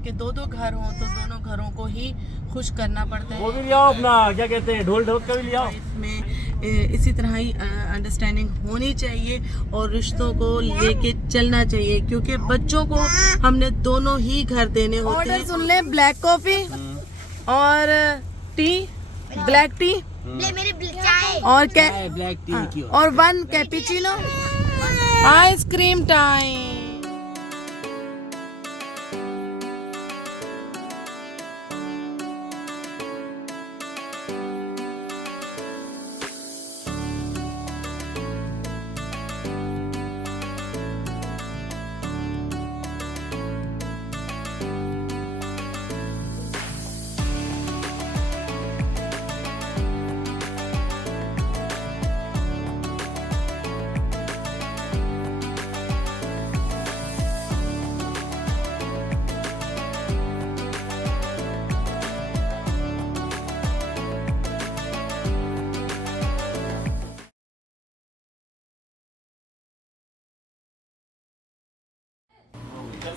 आपके दो दो घर हों तो दोनों घरों को ही खुश करना पड़ता है। वो भी ले आओ अपना, क्या कहते हैं, ढोल ढोल का भी ले आओ। में इसी तरह ही अंडरस्टैंडिंग होनी चाहिए और रिश्तों को लेके चलना चाहिए, क्योंकि बच्चों को हमने दोनों ही घर देने होते हैं। ऑर्डर सुन ले, ब्लैक कॉफी और टी, ब्लैक टी और ब्लैक टी की और 1 कैपेचिनो, आइसक्रीम टाइम।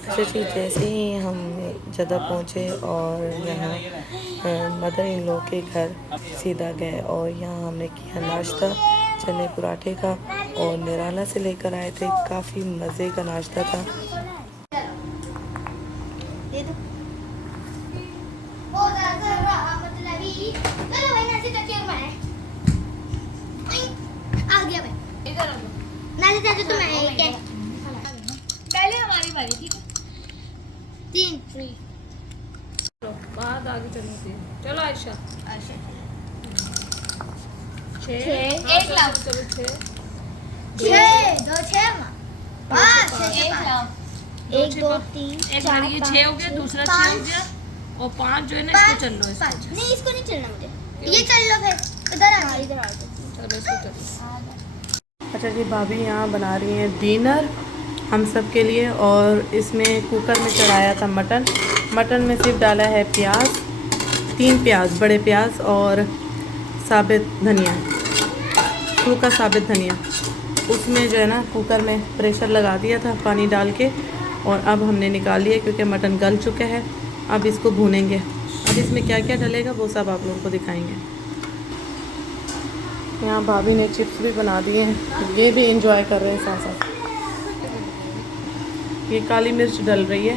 अच्छा जी, जैसे ही हम जद्दा पहुँचे और यहाँ मदर इन लॉ के घर सीधा गए और यहाँ हमने किया नाश्ता चने पराठे का और निराला से लेकर आए थे। काफ़ी मज़े का नाश्ता था। पहले हमारी बारी, ठीक है? 3 फ्री बाद आगे चलनी थी। चलो आयशा, 6 एक लाख। चलो 6 6 2 6 5 1 लाख 1 2 3 एक बार ये 6 हो गया, दूसरा 6 हो गया और 5 जो है ना इसको चल लो, इसको नहीं, इसको नहीं चलना मुझे, ये चल लो फिर इधर आ, इधर आ चलो इसको चलो। अच्छा जी, भाभी यहाँ बना रही हैं डिनर हम सब के लिए और इसमें कुकर में चढ़ाया था मटन। मटन में सिर्फ डाला है प्याज, 3 प्याज, बड़े प्याज और साबित धनिया, सूखा साबित धनिया। उसमें जो है ना कुकर में प्रेशर लगा दिया था पानी डाल के और अब हमने निकाल लिया क्योंकि मटन गल चुका है। अब इसको भूनेंगे। अब इसमें क्या क्या डलेगा वो सब आप लोगों को दिखाएंगे। यहाँ भाभी ने चिप्स भी बना दिए हैं, ये भी इंजॉय कर रहे हैं साथ साथ। ये काली मिर्च डल रही है।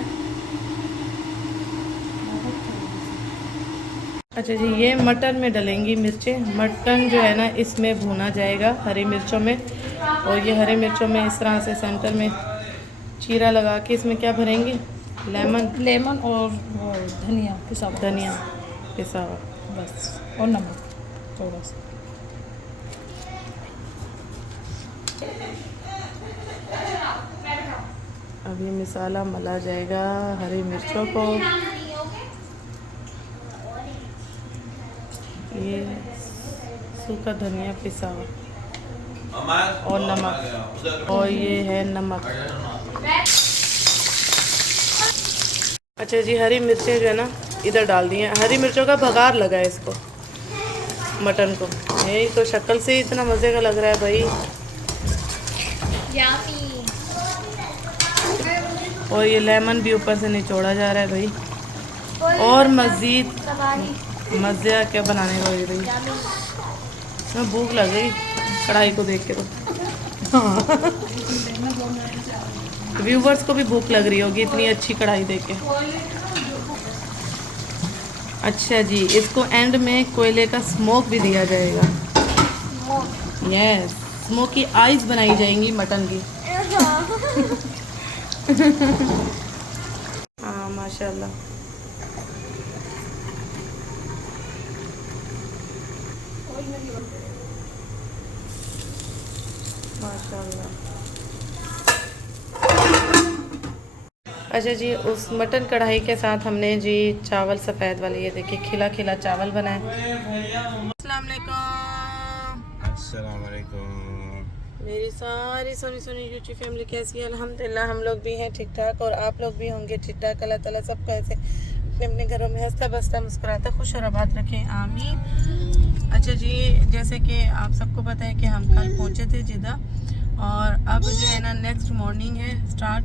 अच्छा जी, ये मटन में डलेंगी मिर्चें। मटन जो है ना इसमें भुना जाएगा हरी मिर्चों में, और ये हरी मिर्चों में इस तरह से सेंटर में चीरा लगा के इसमें क्या भरेंगे, लेमन और धनिया पिसा हुआ, धनिया पिसा हुआ बस, और नमक थोड़ा सा। अभी मसाला मला जाएगा हरी मिर्चों को। ये सूखा धनिया पिसा हुआ और नमक, और ये है नमक। अच्छा जी, हरी मिर्चें जो है ना इधर डाल दी हैं। हरी मिर्चों का भगार लगा है इसको, मटन को। यही तो शक्ल से ही इतना मज़े का लग रहा है भाई। और ये लेमन भी ऊपर से निचोड़ा जा रहा है भाई, और मज़ीद मज़े क्या बनाने का भाई। मैं भूख लग गई कढ़ाई को देख के तो। हाँ, व्यूवर्स को भी भूख लग रही होगी इतनी अच्छी कढ़ाई देख के। अच्छा जी, इसको एंड में कोयले का स्मोक भी दिया जाएगा। यस, स्मोकी आइज बनाई जाएंगी मटन की। हाँ माशाल्लाह। माशाल्लाह। अच्छा जी, उस मटन कढ़ाई के साथ हमने जी चावल सफ़ेद वाले, ये देखिए खिला खिला चावल बनाए। अस्सलाम वालेकुम। मेरी सारी सोनी सोनी यूट्यूब फैमिली कैसी है? अल्हम्दुलिल्लाह हम लोग भी हैं ठीक ठाक, और आप लोग भी होंगे ठीक ठाक। अल्लाह ताला सबको ऐसे अपने अपने घरों में हंसता बसता मुस्कुराता खुश और आबाद रखें, आमीन। अच्छा जी, जैसे कि आप सबको पता है कि हम कल पहुँचे थे जिद्दा, और अब जो है ना नेक्स्ट मॉर्निंग है स्टार्ट,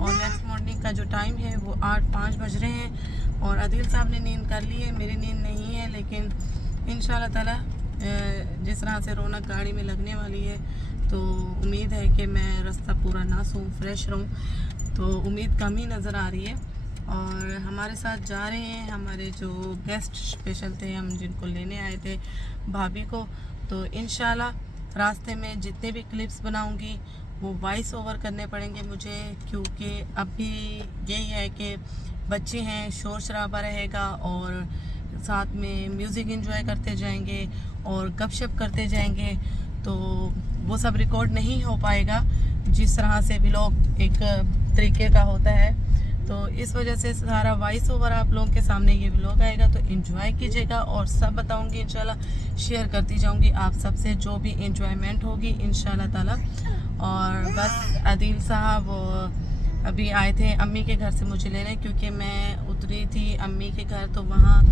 और नेक्स्ट मॉर्निंग का जो टाइम है वो 8:05 बज रहे हैं और आदिल साहब ने नींद कर ली है, मेरी नींद नहीं है। लेकिन इंशाल्लाह ताला जिस तरह से रौनक गाड़ी में लगने वाली है तो उम्मीद है कि मैं रास्ता पूरा ना सोऊं, फ्रेश रहूं। तो उम्मीद कम ही नज़र आ रही है। और हमारे साथ जा रहे हैं हमारे जो गेस्ट स्पेशल थे, हम जिनको लेने आए थे भाभी को। तो इंशाल्लाह रास्ते में जितने भी क्लिप्स बनाऊंगी वो वॉइस ओवर करने पड़ेंगे मुझे, क्योंकि अभी यही है कि बच्चे हैं, शोर शराबा रहेगा और साथ में म्यूज़िक एंजॉय करते जाएंगे और गपशप करते जाएंगे। तो वो सब रिकॉर्ड नहीं हो पाएगा जिस तरह से व्लॉग एक तरीके का होता है। तो इस वजह से सारा वॉइस ओवर आप लोगों के सामने ये व्लॉग आएगा, तो एंजॉय कीजिएगा और सब बताऊंगी इंशाल्लाह, शेयर करती जाऊंगी आप सबसे जो भी एंजॉयमेंट होगी इंशाल्लाह ताला। और बस आदिल साहब अभी आए थे अम्मी के घर से मुझे लेने, क्योंकि मैं उतरी थी अम्मी के घर तो वहाँ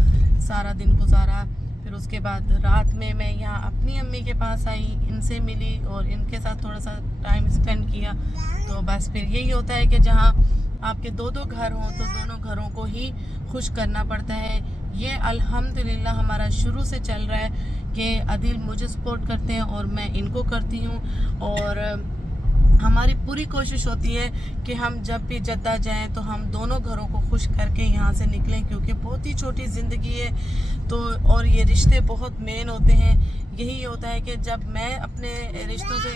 सारा दिन गुजारा। फिर उसके बाद रात में मैं यहाँ अपनी अम्मी के पास आई, इनसे मिली और इनके साथ थोड़ा सा टाइम स्पेंड किया। तो बस फिर यही होता है कि जहाँ आपके दो घर हों तो दोनों घरों को ही खुश करना पड़ता है। ये अल्हम्दुलिल्लाह हमारा शुरू से चल रहा है कि आदिल मुझे सपोर्ट करते हैं और मैं इनको करती हूँ। और हमारी पूरी कोशिश होती है कि हम जब भी जद्दा जाएं तो हम दोनों घरों को खुश करके यहाँ से निकलें, क्योंकि बहुत ही छोटी ज़िंदगी है। तो और ये रिश्ते बहुत मेन होते हैं। यही होता है कि जब मैं अपने रिश्तों से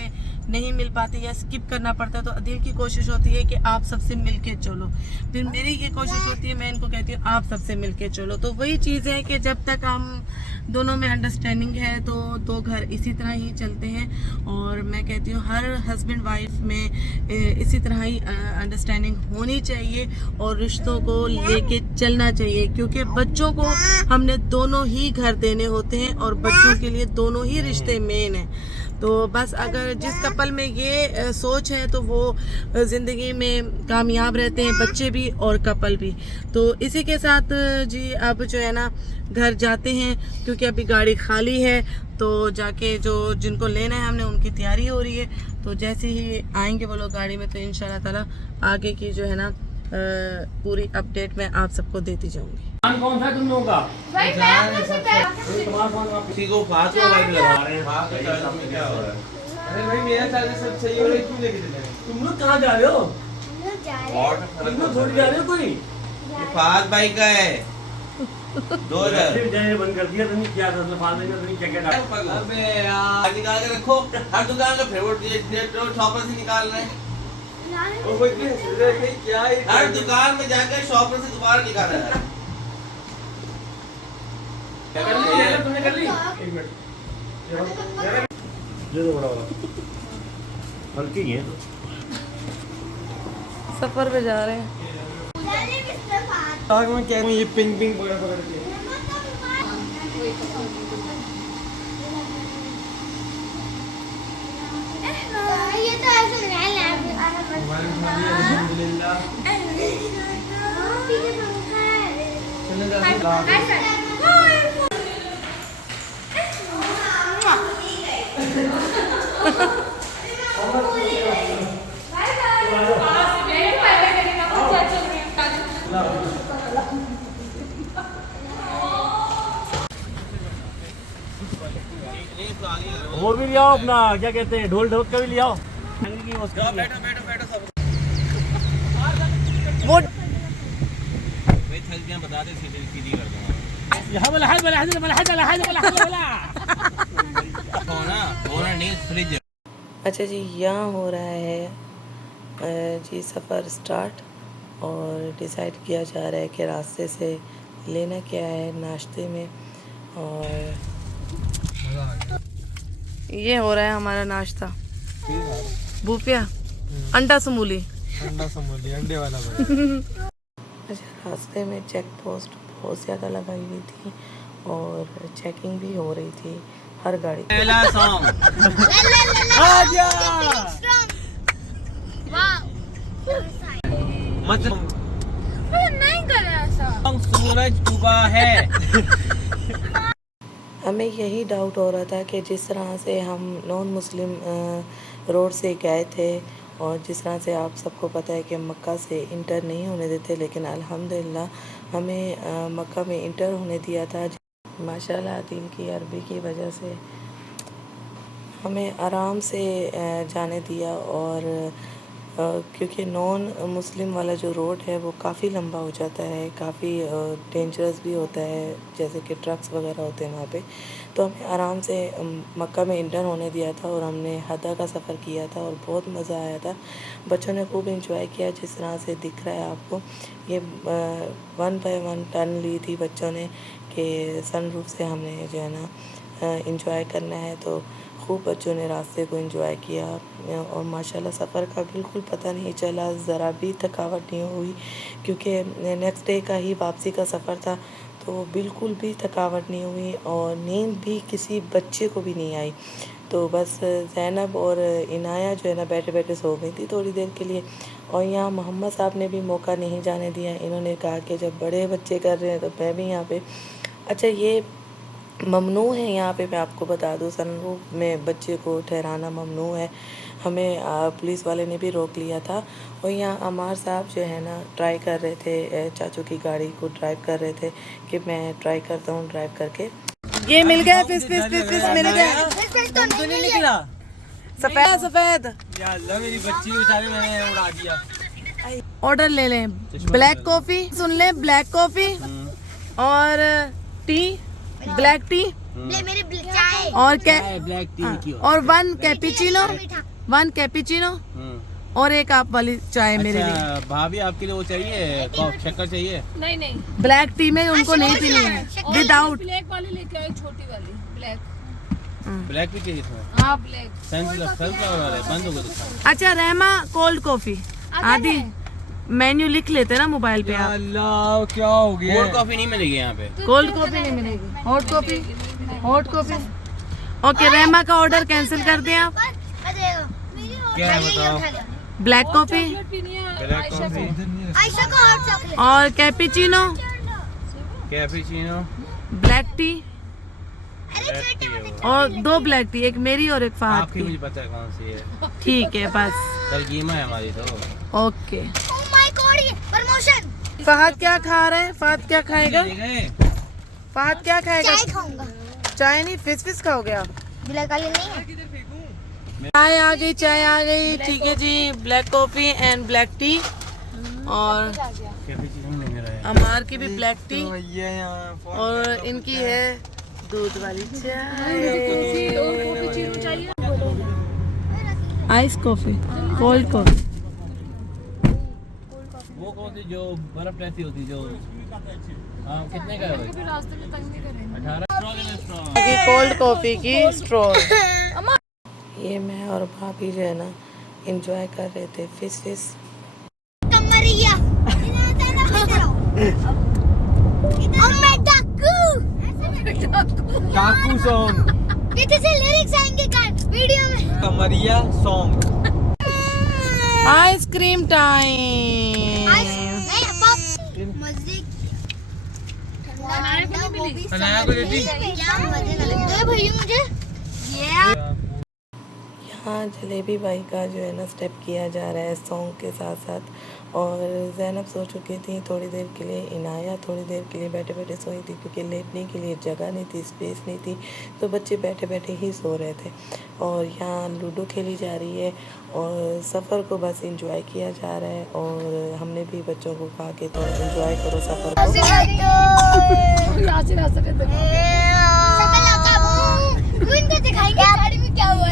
नहीं मिल पाती या स्किप करना पड़ता है तो आदिल की कोशिश होती है कि आप सबसे मिल के चलो। फिर मेरी ये कोशिश होती है, मैं इनको कहती हूँ आप सबसे मिल के चलो। तो वही चीज़ है कि जब तक हम दोनों में अंडरस्टैंडिंग है तो दो घर इसी तरह ही चलते हैं। और मैं कहती हूँ हर हस्बैंड वाइफ में इसी तरह ही अंडरस्टैंडिंग होनी चाहिए और रिश्तों को लेके चलना चाहिए, क्योंकि बच्चों को हमने दोनों ही घर देने होते हैं और बच्चों के लिए दोनों ही रिश्ते मेन हैं। तो बस अगर जिस कपल में ये सोच है तो वो ज़िंदगी में कामयाब रहते हैं, बच्चे भी और कपल भी। तो इसी के साथ जी अब जो है ना घर जाते हैं, क्योंकि अभी गाड़ी खाली है। तो जाके जो जिनको लेना है हमने उनकी तैयारी हो रही है। तो जैसे ही आएंगे वो लोग गाड़ी में तो इंशाल्लाह ताला आगे की जो है ना पूरी अपडेट मैं आप सबको देती जाऊंगी। कौन सा तुम लोगों का? किसी को फास्ट में लाइट लगा रहे हैं। क्या हो रहा है? अरे भाई मेरा चार्जर सब सही हो रहा है, क्यों लेके चले रहे? तुम लोग कहाँ जा रहे हो? और तुम लोग छोड़ जा रहे हो कोई? ये फास्ट बाइक का है 2000 फिर जाने बंद कर दिया, तुमने क्या था? फास्ट में तुमने क्या क्या डाला? अबे यार निकाल के रखो, हर दुकान का फेवरेट शॉपर से निकाल रहे हैं। ओ भाई क्या है? हर दुकान में जाकर शॉपर से दोबारा निकाल रहा है। क्या कर ली? ये तुमने कर ली? एक मिनट दे दो बड़ा वाला, हल्की है तो। सफ़र पे जा रहे हैं। आग में क्या ये पिंग पिंग पकड़ पकड़ के ये तो ऐसे वो भी ले आओ अपना, क्या कहते हैं, ढोल ढोल का भी ले आओ। बैठो बैठो बैठो सब। वो भाई थक गए बता दे, सीधी कर दूंगा। यहाँ बोला होना नहीं फ्रिज। अच्छा जी, यहाँ हो रहा है जी सफ़र स्टार्ट और डिसाइड किया जा रहा है कि रास्ते से लेना क्या है नाश्ते में। और ये हो रहा है हमारा नाश्ता, भूपिया अंडा समूली। अंडा समोली अंडे वाला भाई। अच्छा, रास्ते में चेक पोस्ट बहुत ज़्यादा लगाई हुई थी और चेकिंग भी हो रही थी हर गाड़ी। पहला सॉन्ग मतलब नहीं कर रहा ऐसा। सूरज डूबा है। हमें यही डाउट हो रहा था कि जिस तरह से हम नॉन मुस्लिम रोड से गए थे और जिस तरह से आप सबको पता है कि मक्का से इंटर नहीं होने देते, लेकिन अल्हम्दुलिल्लाह हमें मक्का में इंटर होने दिया था। माशाल्लाह दीन की अरबी की वजह से हमें आराम से जाने दिया। और क्योंकि नॉन मुस्लिम वाला जो रोड है वो काफ़ी लंबा हो जाता है, काफ़ी डेंजरस भी होता है, जैसे कि ट्रक्स वगैरह होते हैं वहाँ पे, तो हमें आराम से मक्का में इंटर होने दिया था और हमने हदा का सफ़र किया था और बहुत मज़ा आया था। बच्चों ने खूब इंजॉय किया। जिस तरह से दिख रहा है आपको, ये 1 बाय 1 टर्न ली थी बच्चों ने कि सनरूफ से हमने जो है ना इंजॉय करना है, तो खूब बच्चों ने रास्ते को एंजॉय किया। और माशाल्लाह सफ़र का बिल्कुल पता नहीं चला, ज़रा भी थकावट नहीं हुई, क्योंकि नेक्स्ट डे का ही वापसी का सफ़र था, तो बिल्कुल भी थकावट नहीं हुई और नींद भी किसी बच्चे को भी नहीं आई। तो बस ज़ैनब और इनाया जो है ना बैठे बैठे सो गई थी थोड़ी देर के लिए। और यहाँ मोहम्मद साहब ने भी मौका नहीं जाने दिया। इन्होंने कहा कि जब बड़े बच्चे कर रहे हैं तो मैं भी यहाँ पे। अच्छा, ये ममनू है यहाँ पे, मैं आपको बता दूँ, सनरूफ में बच्चे को ठहराना ममनू है। हमें पुलिस वाले ने भी रोक लिया था। और यहाँ अमार साहब जो है ना ट्राई कर रहे थे, चाचू की गाड़ी को ड्राइव कर रहे थे कि मैं ट्राई करता हूँ ड्राइव करके। ये मिल गया, फिश फिश फिश फिश मिल गया। तो नहीं निकला सफ़ेद सफ़ेद या अल्लाह, मेरी बच्ची बेचारी मैंने उड़ा दिया। ऑर्डर ले लें, ब्लैक कॉफ़ी सुन लें, ब्लैक कॉफ़ी और टी, ब्लैक टी मेरी चाय और ब्लैक टी और 1 कैपेचिनो और एक आप वाली चाय मेरे लिए। भाभी आपके लिए वो चाहिए, शक्कर चाहिए? नहीं नहीं, ब्लैक टी में उनको नहीं पीनी है, विदाउट। ब्लैक वाली लेके आओ, छोटी वाली ब्लैक। ब्लैक भी चाहिए इसमें? हाँ ब्लैक। सनफ्लावर वाला है, बंद हो गया। अच्छा, रहमा कोल्ड कॉफी आदि मेन्यू लिख लेते ना मोबाइल पे आप। अल्लाह क्या हो गया? कोल्ड कॉफी नहीं मिलेगी यहाँ पे। कोल्ड कॉफी नहीं मिलेगी, hot coffee, hot coffee. Okay, Rahma का ऑर्डर कैंसिल कर दें आप। क्या है बताओ? Black coffee black coffee Ayesha को हॉट चॉकलेट और कैपेचिनो, कैपेचिनो, ब्लैक टी अरे छोटे मोटे और 2 ब्लैक टी, एक मेरी और एक फहद आपकी मुझे की। पता है कौन सी है। ठीक है बस, कल कीमा है हमारी तो। ओके। ओह माय गॉड, ये प्रमोशन। फहद क्या खा रहे हैं? फहद क्या खाएगा? फहद क्या खाएगा? चाय खाऊंगा। चाय नहीं, फिश फिश खाओगे आप? ब्लैक वाली नहीं है। चाय आ गई, चाय आ गई। ठीक है जी, black coffee and black tea और कैपेचिनो नहीं मिल रहा है। अमार की भी ब्लैक टी ये यहाँ और इनकी है दूध वाली चाय। Ice coffee, cold coffee. वो कौन सी जो बर्फ रहती होती जो, हाँ कितने का है भाई? रास्ते में तंग नहीं करेंगे। 18 कोल्ड कॉफी की स्ट्रॉ। ये मैं और भाभी जो है ना एंजॉय कर रहे थे फिश फिश। कमरिया और मैं डाकू सॉन्ग, ये कैसे लिरिक्स आएंगे कर वीडियो में। कमरिया सॉन्ग। Ice cream time. नहीं पॉप मस्जिद बनाया को देती। क्या मजे का लगता है भैया मुझे। यहाँ जलेबी भाई का जो है ना स्टेप किया जा रहा है सॉन्ग के साथ साथ। और ज़ैनब सो चुकी थी थोड़ी देर के लिए, इनाया थोड़ी देर के लिए बैठे बैठे सोई थी, क्योंकि लेटने के लिए जगह नहीं थी, स्पेस नहीं थी, तो बच्चे बैठे बैठे ही सो रहे थे। और यहाँ लूडो खेली जा रही है और सफ़र को बस इंजॉय किया जा रहा है। और हमने भी बच्चों को कहा कि तो इंजॉय करो सफ़र को। इनको दिखाएंगे गाड़ी में क्या हुआ था।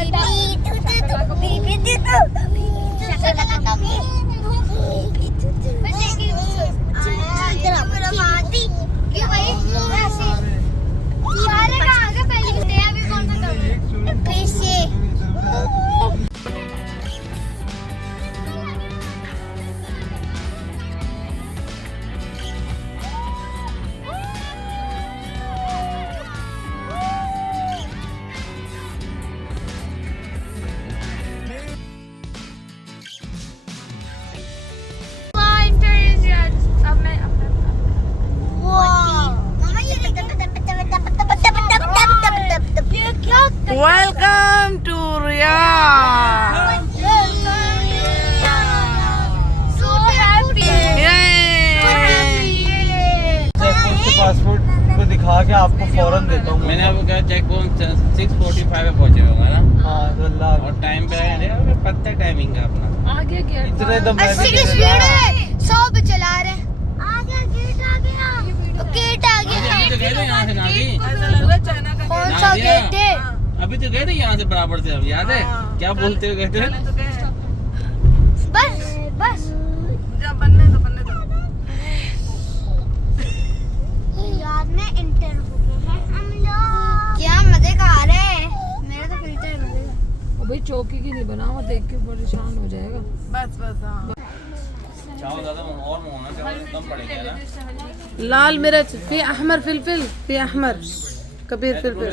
सारे कहाँ का पहले अभी कौन सा पीछे खा के आपको फौरन देता हूँ। मैंने आपको कहा चेक पॉइंट 6:45 पे पहुंचे होगा ना, हाँ तो अल्लाह और टाइम पे आए हैं, पता है टाइमिंग का अपना। आगे क्या इतने तो मैं 80 भी की नहीं स्पीड देता। है, 100 पे चला रहे हैं। आ गया गेट, आ गया गेट, आ अभी गया। तो गए थे यहाँ से नागी, कौन सा नादिया। गेट है? अभी तो गए थे यहाँ से बराबर से, अब याद है क्या बोलते हुए गए थे? बस बस याद में इंटर हो गए हैं हम लोग। क्या मजे का आ रहे हैं, मेरा तो फिल्टर मजे का। भाई चौकी की नहीं बनाओ, देख के परेशान हो जाएगा। बस बस हाँ। चाहो दादा और होना चाहो कम पड़ेगा ना। लाल मिर्च फी अहमर फिलफिल फी अहमर कबीर फिलफिल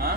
हाँ,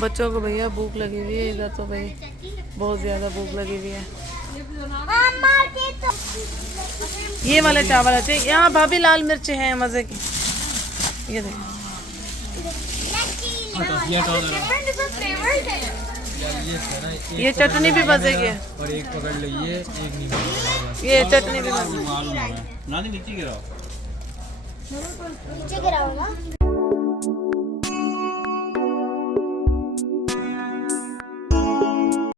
बच्चों को भैया भूख लगी हुई है, इधर तो भाई बहुत ज़्यादा भूख लगी हुई है। मामा के तो ये वाले चावल अच्छे, यहाँ भाभी लाल मिर्च हैं मज़े की, ये देखो। ये चटनी भी मज़े की है, और एक पकड़ लीजिए, एक नहीं पकड़ेगा। ये चटनी भी मज़े की है। मालूम है ना, नीचे गिराओ। नीचे गिरा होगा।